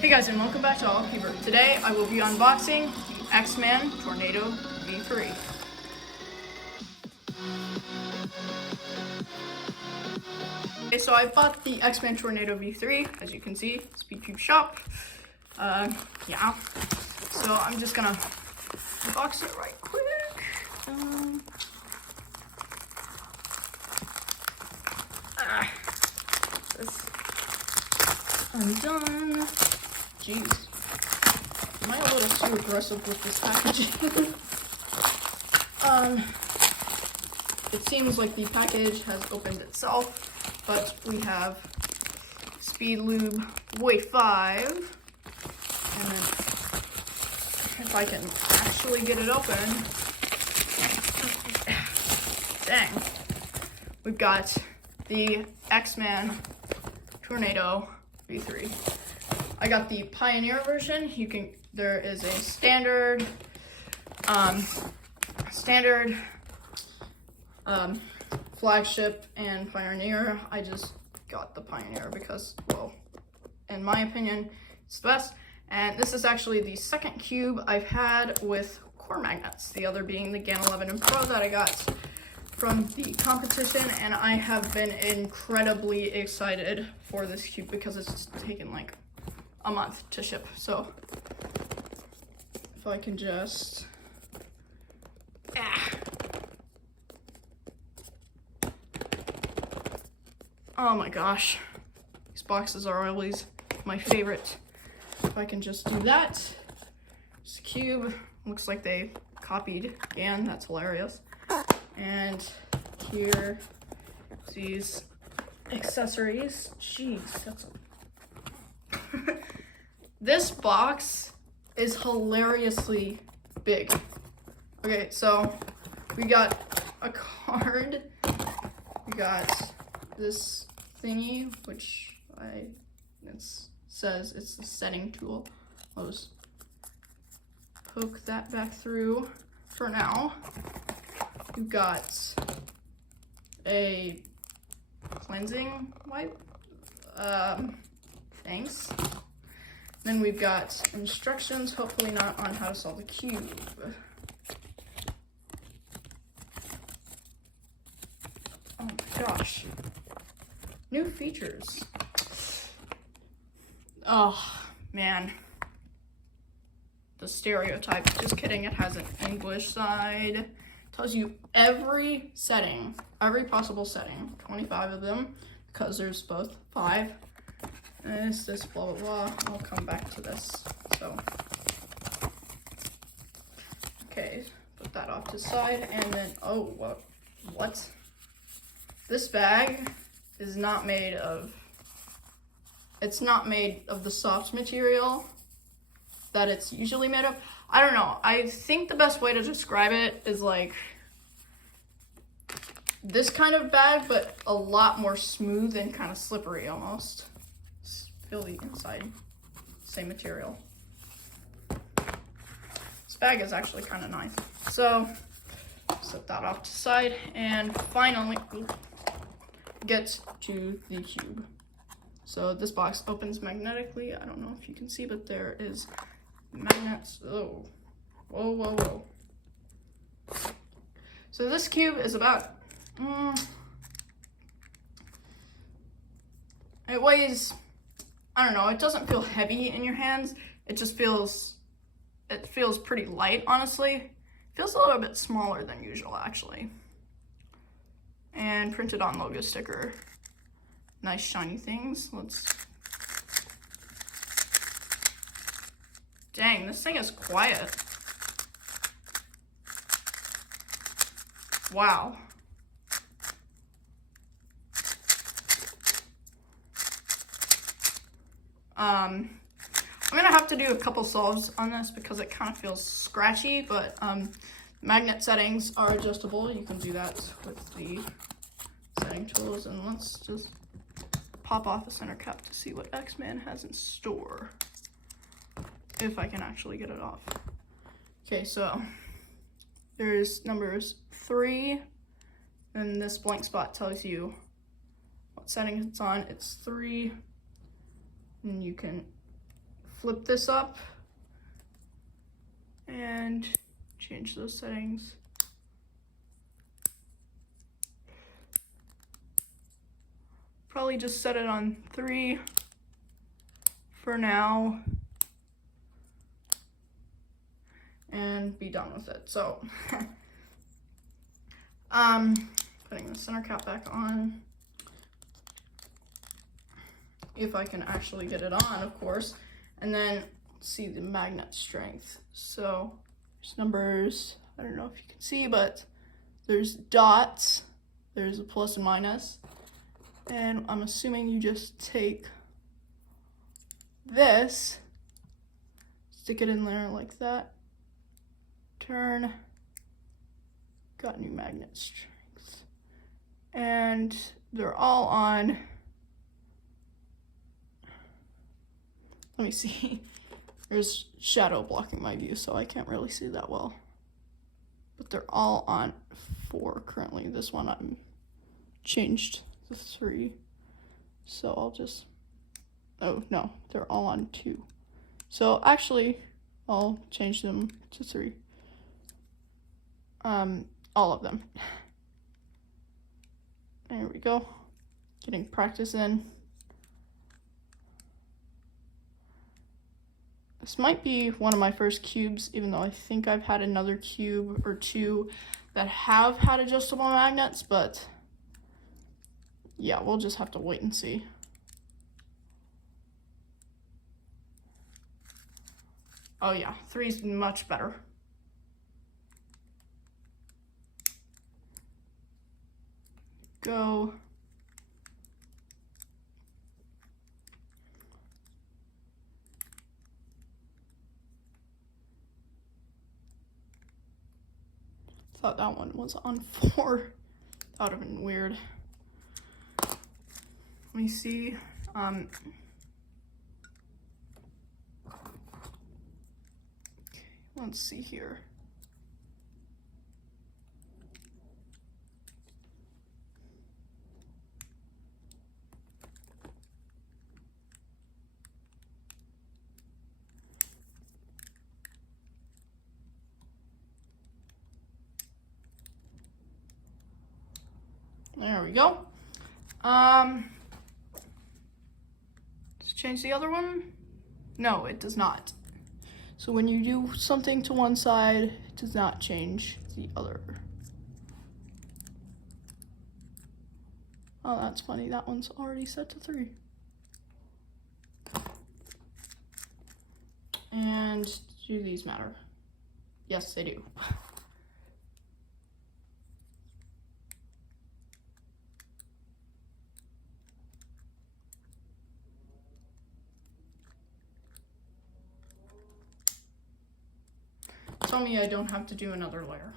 Hey guys, and welcome back to All Keeper. Today I will be unboxing the X-Men Tornado V3. Okay, so I bought the X-Men Tornado V3, as you can see, SpeedCube shop. Yeah. So I'm just gonna unbox it right quick. This undone. Jeez. Am I a little too aggressive with this packaging? It seems like the package has opened itself, but we have Speed Lube Way 5. And then if I can actually get it open, dang. We've got the X-Men Tornado V3. I got the Pioneer version. There is a standard flagship and Pioneer. I just got the Pioneer because, well, in my opinion, it's the best. And this is actually the second cube I've had with core magnets, the other being the GAN 11 and Pro that I got from the competition, and I have been incredibly excited for this cube because it's taken like a month to ship. So if I can just oh my gosh, these boxes are always my favorite. If I can just do that. This cube looks like they copied GAN. That's hilarious. And here, these accessories. Jeez, that's this box is hilariously big. Okay, so we got a card. We got this thingy, which it says it's the setting tool. I'll just poke that back through for now. We've got a cleansing wipe. Thanks. Then we've got instructions, hopefully not on how to solve the cube. Oh my gosh. New features. Oh, man. The stereotype. Just kidding, it has an English side. Tells you every setting, every possible setting, 25 of them, because there's both 5. And it's this blah, blah, blah. I'll come back to this. So, okay, put that off to the side, and then, oh, what? This bag is not made of, it's not made of the soft material that it's usually made of. I don't know. I think the best way to describe it is like this kind of bag, but a lot more smooth and kind of slippery almost. Feel the inside, same material. This bag is actually kind of nice. So, set that off to the side, and finally get to the cube. So this box opens magnetically. I don't know if you can see, but there is magnets. Oh, whoa, whoa, whoa. So this cube is about, it weighs, I don't know, it doesn't feel heavy in your hands. It just feels, pretty light, honestly. It feels a little bit smaller than usual, actually. And printed on logo sticker. Nice shiny things. Dang, this thing is quiet. Wow. I'm gonna have to do a couple solves on this because it kind of feels scratchy, but magnet settings are adjustable. You can do that with the setting tools, and let's just pop off the center cap to see what X-Men has in store. If I can actually get it off. Okay, so there's numbers 3, and this blank spot tells you what setting it's on. It's 3, and you can flip this up and change those settings. Probably just set it on 3 for now and be done with it. So putting the center cap back on, if I can actually get it on, of course. And then see the magnet strength. So there's numbers, I don't know if you can see, but there's dots, there's a plus and minus, and I'm assuming you just take this, stick it in there like that, turn, got new magnet strength, and they're all on. Let me see. There's shadow blocking my view, so I can't really see that well. But they're all on 4 currently. This one I'm changed to 3. So I'll just, oh no, they're all on 2. So actually, I'll change them to 3. All of them. There we go. Getting practice in. This might be one of my first cubes, even though I think I've had another cube or 2 that have had adjustable magnets, but yeah, we'll just have to wait and see. Oh yeah, 3's much better. Go. Thought that one was on 4. That would have been weird. Let me see. Let's see here. There we go. Let's change the other one. No, it does not. So when you do something to one side, it does not change the other. Oh, that's funny. That one's already set to 3. And do these matter? Yes, they do. Tell me I don't have to do another layer.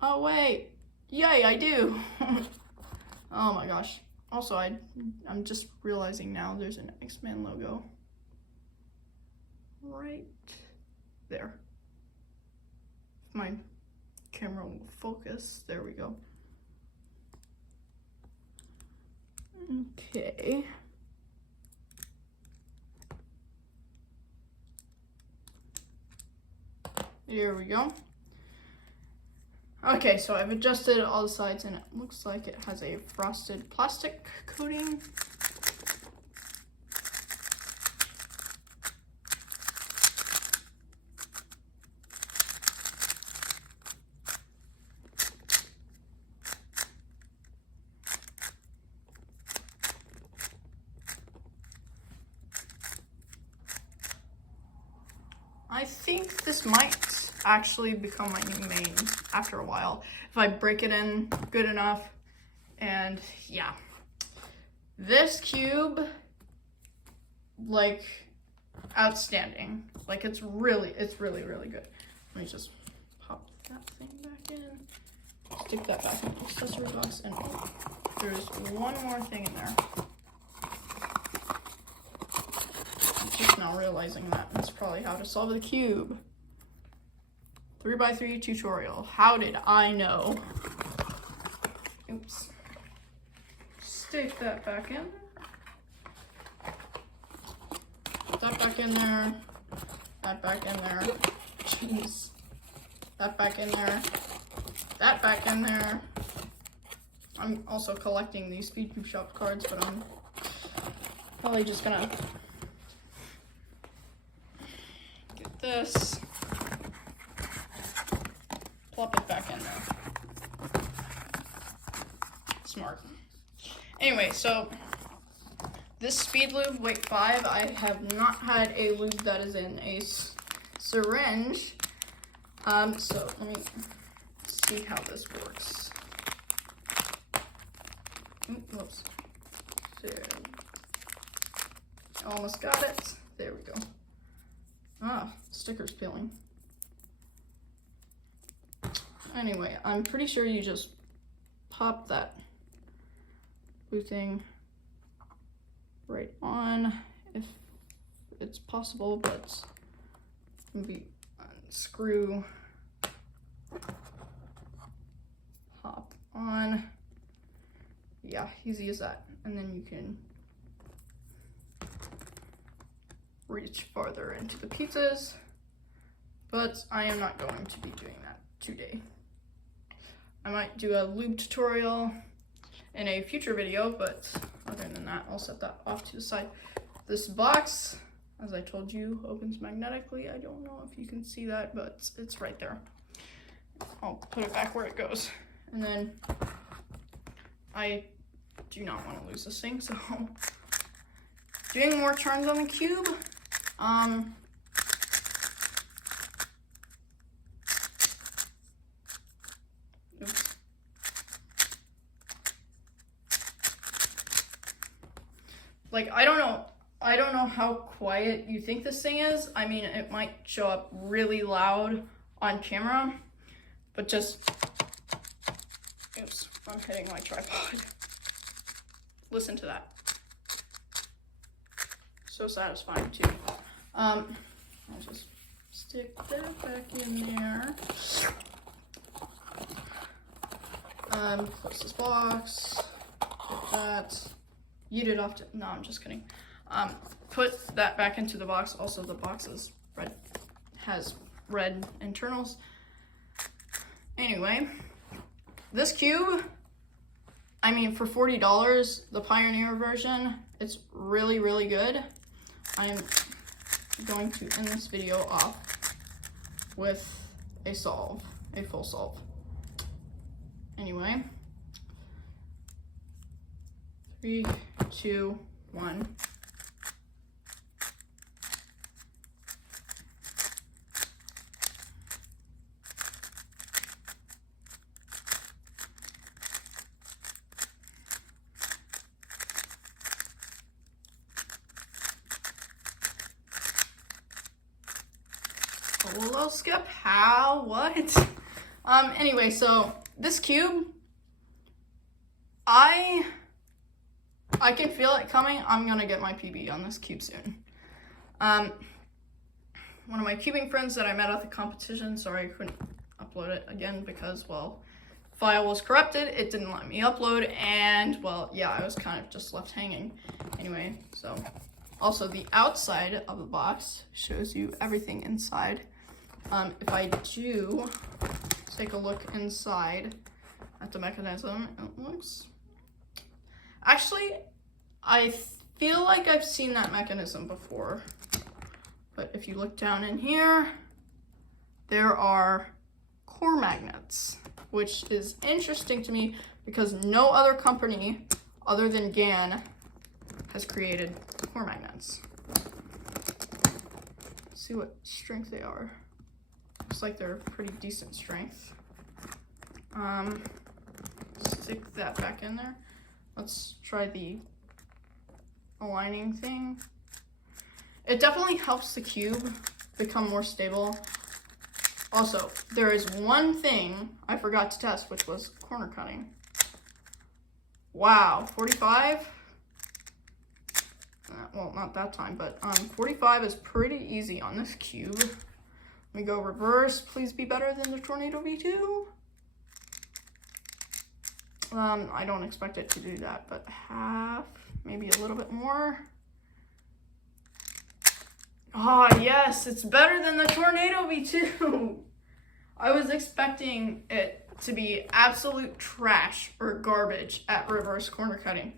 Oh wait, yay, I do. Oh my gosh. Also, I'm just realizing now there's an X-Men logo right there. If my camera will focus, there we go. Okay. Here we go. Okay, so I've adjusted all the sides and it looks like it has a frosted plastic coating. I think this might actually become my new main after a while if I break it in good enough. And yeah, this cube, like, outstanding. Like, it's really good. Let me just pop that thing back in, stick that back in the accessory box, and oh, there's one more thing in there. Just now realizing that that's probably how to solve the cube. 3x3 tutorial. How did I know? Oops. Stick that back in. that back in there, that back in there, jeez, that back in there, that back in there. I'm also collecting these Speed Cube Shop cards, but I'm probably just gonna get this, plop it back in there. Smart. Anyway, so this speed lube, weight 5, I have not had a lube that is in a syringe. So let me see how this works. Whoops. There. Almost got it. There we go. Ah, sticker's peeling. Anyway, I'm pretty sure you just pop that blue thing right on if it's possible, but maybe unscrew, pop on. Yeah, easy as that. And then you can reach farther into the pizzas, but I am not going to be doing that today. I might do a lube tutorial in a future video, but other than that, I'll set that off to the side. This box, as I told you, opens magnetically. I don't know if you can see that, but it's right there. I'll put it back where it goes. And then I do not want to lose this thing, so doing more turns on the cube. Oops. Like, I don't know how quiet you think this thing is. I mean, it might show up really loud on camera, but just, oops, I'm hitting my tripod. Listen to that. So satisfying too. I'll just stick that back in there. Close this box. Get that. Yeet it off to, no, I'm just kidding. Put that back into the box. Also, the box is red, has red internals. Anyway, this cube, I mean, for $40, the Pioneer version, it's really, really good. I am going to end this video off with a solve, a full solve. Anyway, 3, 2, 1. A little skip, how, what? Anyway, so this cube, I can feel it coming. I'm gonna get my PB on this cube soon. One of my cubing friends that I met at the competition, sorry I couldn't upload it again because, well, file was corrupted, it didn't let me upload, and, well, yeah, I was kind of just left hanging. Anyway, so, also the outside of the box shows you everything inside. If I do take a look inside at the mechanism, it looks, actually, I feel like I've seen that mechanism before, but if you look down in here, there are core magnets, which is interesting to me because no other company other than GAN has created core magnets. Let's see what strength they are. Looks like they're pretty decent strength. Stick that back in there. Let's try the aligning thing. It definitely helps the cube become more stable. Also, there is one thing I forgot to test, which was corner cutting. Wow, 45? Well, not that time, but 45 is pretty easy on this cube. Let me go reverse. Please be better than the Tornado V2. I don't expect it to do that, but half, maybe a little bit more. Ah, yes, it's better than the Tornado V2. I was expecting it to be absolute trash or garbage at reverse corner cutting,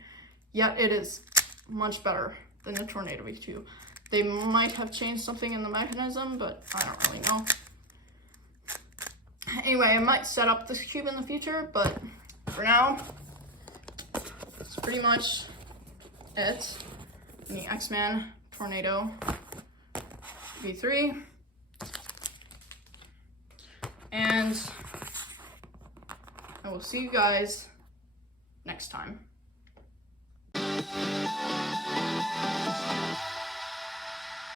yet it is much better than the Tornado V2. They might have changed something in the mechanism, but I don't really know. Anyway, I might set up this cube in the future, but for now, that's pretty much it. The X-Men Tornado V3. And I will see you guys next time.